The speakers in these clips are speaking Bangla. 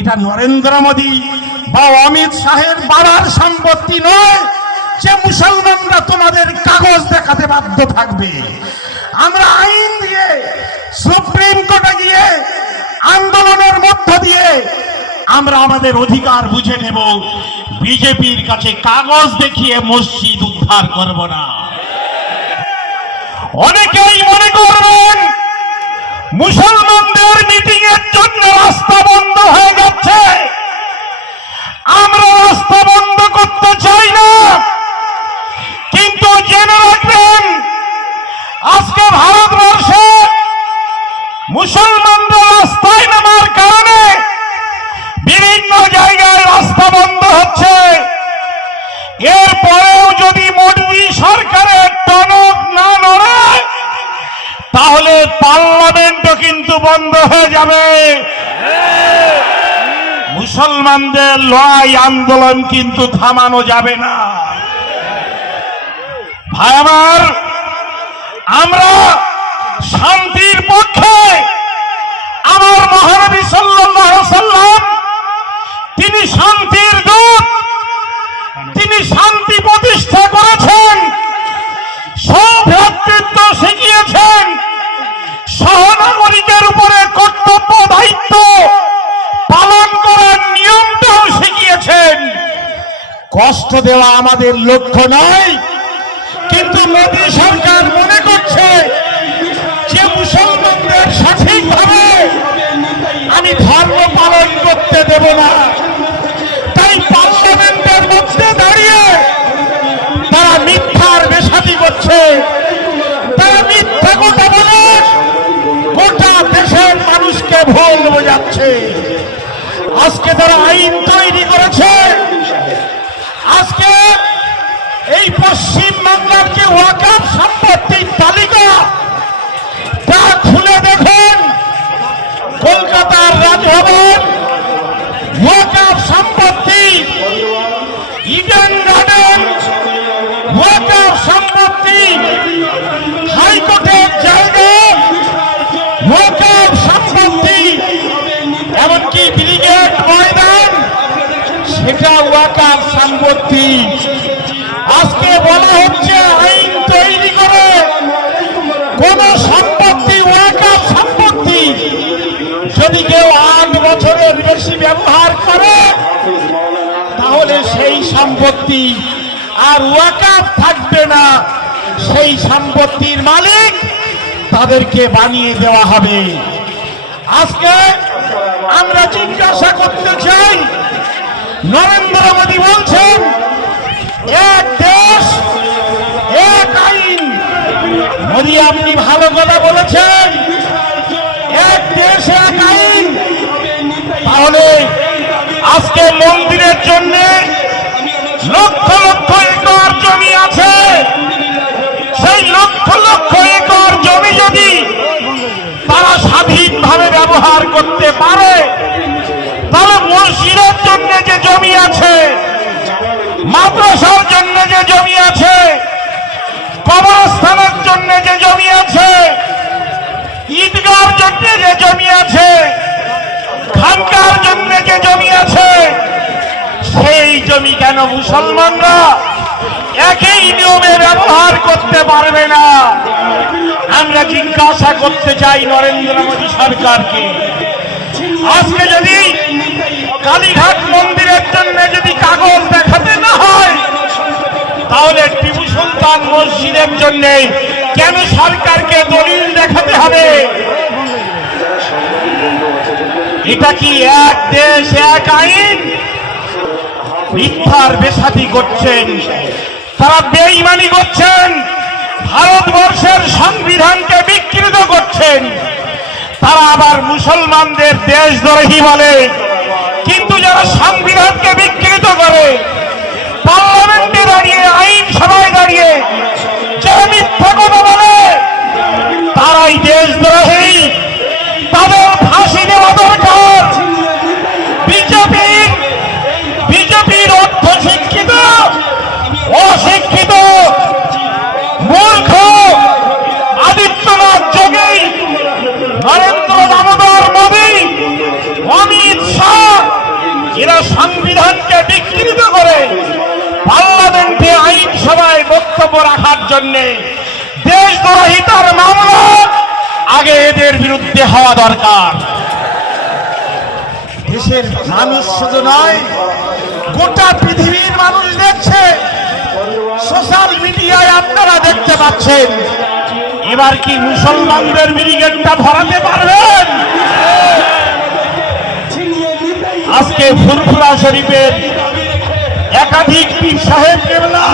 এটা নরেন্দ্র মোদী বা অমিত শাহের বাড়ার সম্পত্তি নয় যে মুসলমানরা তোমাদের কাগজ দেখাতে বাধ্য থাকবে। আমরা আইন দিয়ে, সুপ্রিম কোর্টে গিয়ে, আন্দোলনের মধ্য দিয়ে আমরা আমাদের অধিকার বুঝে নেব। বিজেপির কাছে কাগজ দেখিয়ে মসজিদ উদ্ধার করব না। অনেকেই মনে করবেন, মুসলমানদের মিটিং এর জন্য রাস্তা বন্ধ হয়ে যাচ্ছে কিন্তু বন্ধ হয়ে যাবে। মুসলমানদের লড়াই আন্দোলন কিন্তু থামানো যাবে না। ভাই আমার, আমরা শান্তির আমাদের লক্ষ্য নয়, কিন্তু মোদী সরকার মনে করছে যে মুসলমানদের সঠিকভাবে আমি ধর্ম পালন করতে দেব না। তাই পার্লামেন্টের মধ্যে দাঁড়িয়ে তারা মিথ্যার বেসাতি করছে। তারা মিথ্যা কথা বলে গোটা দেশের মানুষকে ভুল বোঝাচ্ছে। আজকে তারা আইন তৈরি করেছে আজকে এই পশ্চিম বাংলার যে ওয়াকাফ সম্পত্তির তালিকা তা খুলে দেখুন রাজভবন ওয়াকাফ সম্পত্তি। ইডেন গার্ডেন ওয়াকাফ সম্পত্তি। হাইকোর্টের জায়গা ওয়াকাফ সম্পত্তি। এমনকি ব্রিগেড ময়দান সেটা ওয়াকাফ সম্পত্তি। আজকে বলা হচ্ছে আইন তৈরি করে। কোন সম্পত্তি ওয়াকাফ সম্পত্তি। যদি কেউ করে তাহলে সেই সম্পত্তি আর ওয়াকাফ থাকবে না। সেই সম্পত্তির মালিক তাদেরকে বানিয়ে দেওয়া হবে। আজকে আমরা জিজ্ঞাসা করতে চাই, নরেন্দ্র মোদী বলছেন, এক দেশ, এক আইন। মোদী আপনি ভালো কথা বলেছেন এক দেশ এক আইন তাহলে আজকে মন্দিরের জন্য লক্ষ লক্ষ একর জমি আছে। সেই লক্ষ লক্ষ একর জমি যদি তারা স্বাধীনভাবে ব্যবহার করতে পারে তাহলে মসজিদের জন্য যে জমি আছে, মাদ্রাসার জন্য যে জমি আছে, কবরস্থানের জন্য যে জমি আছে, ঈদগার জন্য যে জমি আছে, খানকার জন্য যে জমি আছে সেই জমি কেন মুসলমানরা একই নিয়মে ব্যবহার করতে পারবে না? আমরা জিজ্ঞাসা করতে চাই নরেন্দ্র মোদী সরকারকে। আজকে যদি কালীঘাট মন্দিরের জন্য যদি কাগজ দেখাতে না হয়, তাহলে টিপু সুলতান মসজিদের জন্য কেন সরকারকে দলিল দেখাতে হবে? এটা কি এক দেশ, এক আইন? মিথ্যার বেসাতি করছেন। তারা বেইমানি করছেন। ভারতবর্ষের সংবিধানকে বিকৃত করছেন। তারা আবার মুসলমানদের দেশদ্রোহী বলে। কিন্তু যারা সংবিধানকে বিকৃত করে পার্লামেন্টে দাঁড়িয়ে আইন সভায় দাঁড়িয়ে যারা মিথ্যা কথা বলে তারাই দেশদ্রোহী তাদের ফাঁসি দেওয়া দরকার বিজেপির বিজেপির অর্থ শিক্ষিত অশিক্ষিত মূর্খ আদিত্যনাথ যোগী নরেন্দ্র দামোদর মোদী অমিত শাহ এরা সংবিধানকে বিকৃত করে? পার্লামেন্টে আইনসভায় বক্তব্য রাখার জন্য দেশদ্রোহিতার মামলা আগে এদের বিরুদ্ধে হওয়া দরকার। দেশের মানুষ শুধু নয়, গোটা পৃথিবীর মানুষ দেখছে, সোশ্যাল মিডিয়ায় আপনারা দেখতে পাচ্ছেন। এবার কি মুসলমানদের ব্রিগেডটা ভরাতে পারবেন আজকে ফুরফুরা শরীফের একাধিক পীর সাহেব কেবলা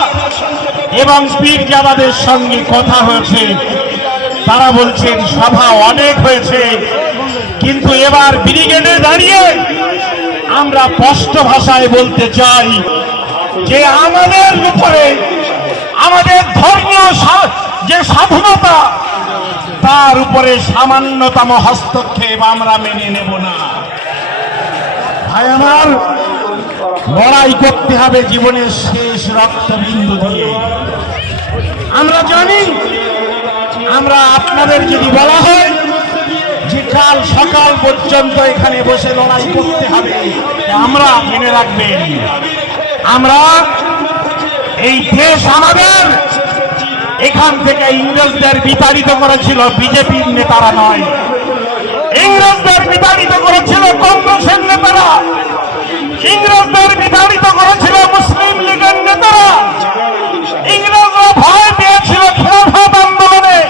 এবং পীর জামাদের সঙ্গে কথা হয়েছে, তারা বলছেন সভা অনেক হয়েছে, কিন্তু এবার ব্রিগেডে দাঁড়িয়ে আমরা স্পষ্ট ভাষায় বলতে চাই যে আমাদের উপরে আমাদের ধর্মীয় যে স্বাধীনতা, তার উপরে সামান্যতম হস্তক্ষেপ আমরা মেনে নেব না। ভাই আমার, লড়াই করতে হবে জীবনের শেষ রক্তবিন্দু দিয়ে। আমরা জানি, আমরা আপনাদের যদি বলা হয় যে কাল সকাল পর্যন্ত এখানে বসে লড়াই করতে হবে আমরা মেনে রাখবেন। আমরা এই দেশ আমাদের, এখান থেকে ইংরেজদের বিতাড়িত করেছিল বিজেপির নেতারা নয়। ইংরেজদের বিতাড়িত করেছিল কংগ্রেসের নেতারা। ইংরেজদের বিতাড়িত করেছিল মুসলিম লীগের নেতারা। ইংরেজরা ভয় পেয়েছিল খেলাফত আন্দোলনে।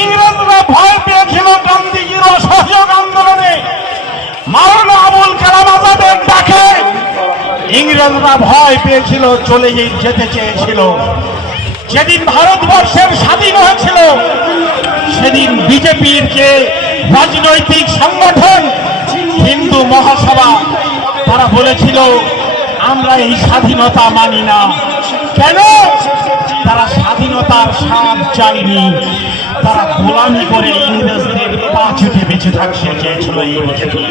ইংরেজরা ভয় পেয়েছিল গান্ধীজির অসহযোগ আন্দোলনে। মাওলানা আবুল কালাম আজাদের ডাকে। ইংরেজরা ভয় পেয়েছিল, চলে যে- যেতে চেয়েছিল। যেদিন ভারতবর্ষের স্বাধীন হয়েছিল, সেদিন বিজেপির যে রাজনৈতিক সংগঠন, হিন্দু মহাসভা, তারা বলেছিল, আমরা এই স্বাধীনতা মানি না। কেন? তারা স্বাধীনতার স্বাদ চাইনি তারা গোলামি করে ইংরেজদের পা বেঁচে থাকতে চেয়েছিল এই বিজেপি